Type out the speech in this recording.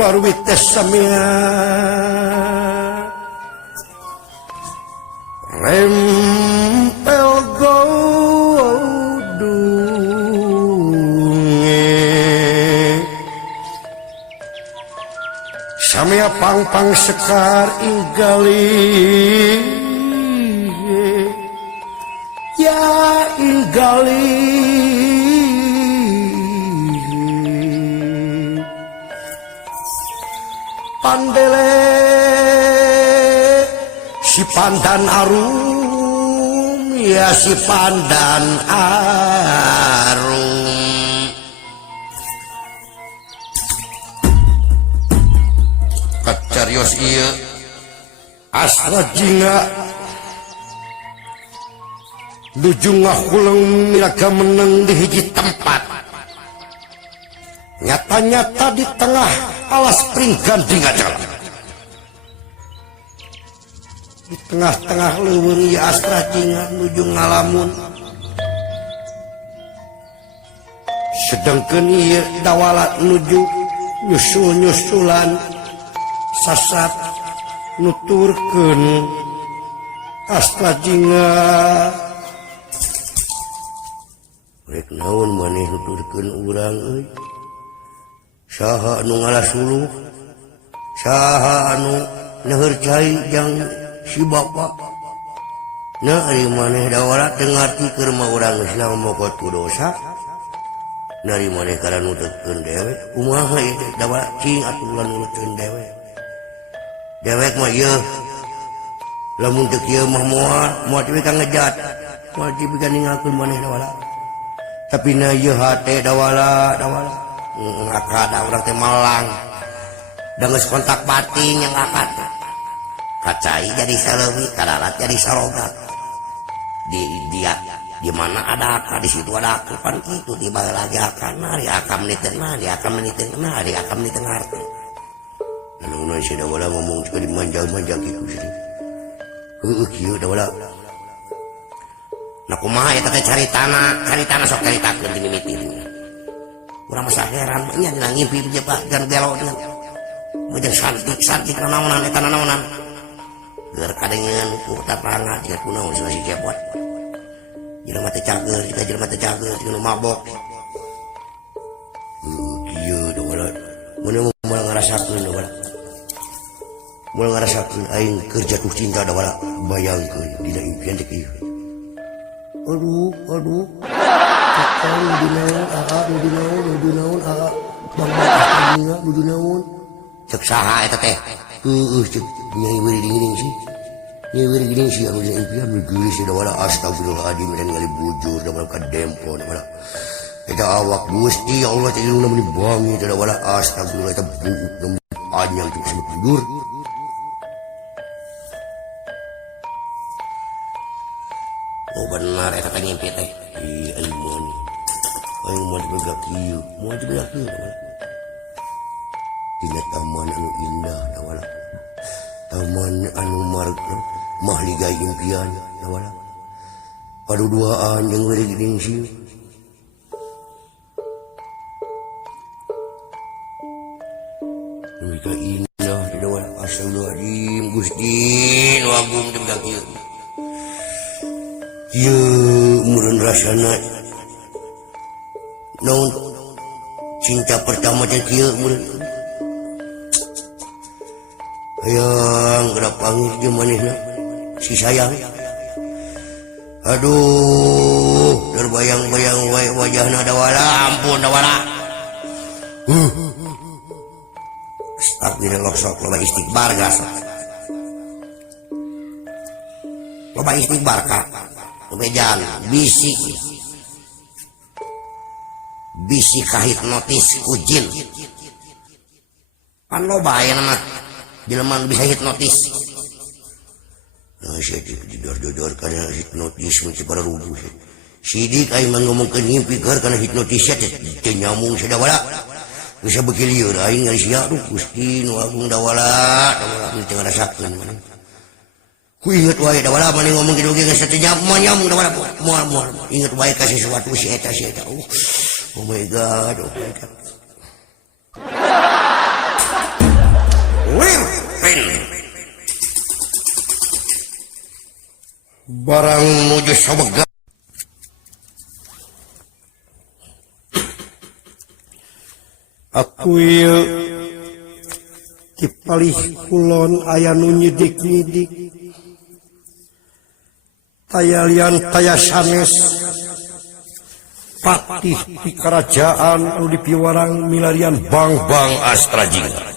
baru tes samia rempel godunge samia pang-pang sekar inggali ya inggali pandele si pandan arum ya si pandan arum kacarios ieu astra jingga nuju ngahuleung miraga meneng di hiji tempat nyata-nyata di tengah alas pringgan di jalan di tengah-tengah leuweung ieu astra jingga nuju ngalamun sedengkeun ieu dawala nuju nyusul-nyusulan sasat nuturkeun astra jingga rek naon maneh nuturkeun urang euy saha anu ngalasuluh saha anu neuheur cai jang si bapa na ari maneh dawala teu ngarti keur mah urang geus mokot ku dosa nari maneh kana nuturkeun dewe kumaha ieu dawala cing atuh ulah nurutkeun dewe dewek mah ieu lamun teu kieu mah moal teh ka ngejat moal teh ka ninggalkeun maneh dawala tapi na ieu hate dawala akad urang teh malang da geus kontak batin yang akad kacai jadi saleuwi kadarat jadi sarogat di mana ada akad di situ ada aku kan kitu di baheula lagi akad ari akam ni teu di akam ni teu di akam ni teu ngarti anu si dawala ngomong cuma dimanja-manja kitu sih kieu dawala nah kumaha eta teh caritana sok caritakeun di mimitirna urang mah saheran nya dina ngimpi di Pak dan belodna meujeung santik naonan eta naonan geur kadengeun ku tapranga dia kunaon si kebot jelema teh cager kita jelema teh cager jeung mabok kieu dawala mun moal ngarasakeun dawala moal ngarasakeun aing keur jatuh cinta dawala bayangkeun dina impian teh kieu aduh kakang nudu naon bang nudu naon cek saha eta teh cek nyai wiri geuning sih anu jeung impian geus dawala astagfirullahaladzim dan ngali bujur dawala ka dempo dawala eta awak Gusti Allah teh iluna meni bangi teh dawala astagfirullah eta buuk namun anyang teh sama tidur oh benar eta teh ngimpi teh aing mah dibegak kieu dina taman anu indah dawala taman anu mahligai impian dawala paduduaan jeung wiri geuning sih mika indah dawala astagfirullahaladzim Gusti nu agung dibegak kieu ieu meureun rasana naon cinta pertama teh kieu meureun hayang gerak pangis jeung manehna si sayang aduh terbayang-bayang wae wajahna dawala ampun dawala astagfirullah sok loba istighfar gas loba istighfar ka bejan bisi kahipnotis ku jin kan loba aya mah jelema bisa hipnotis nah saya didor-dor karena hipnotis mesti pada rubuh sidik aing mah ngomongkeun ngimpi keur kana hipnotis teh nyamung sadawala bisa beuki lieur aing ngali sia aduh Gusti nu agung dawala teu ngarasakeun maneh ku inget wae dawala maneh ngomong kitu ge geus teh nyamung dawala moal inget wae ka sesuatu si eta oh my god barang nuju sabega aku dipalih kulon aya nu nyidik-nyidik tayalian taya sanes patih di kerajaan anu dipiwarang milarian bang Astra Jingga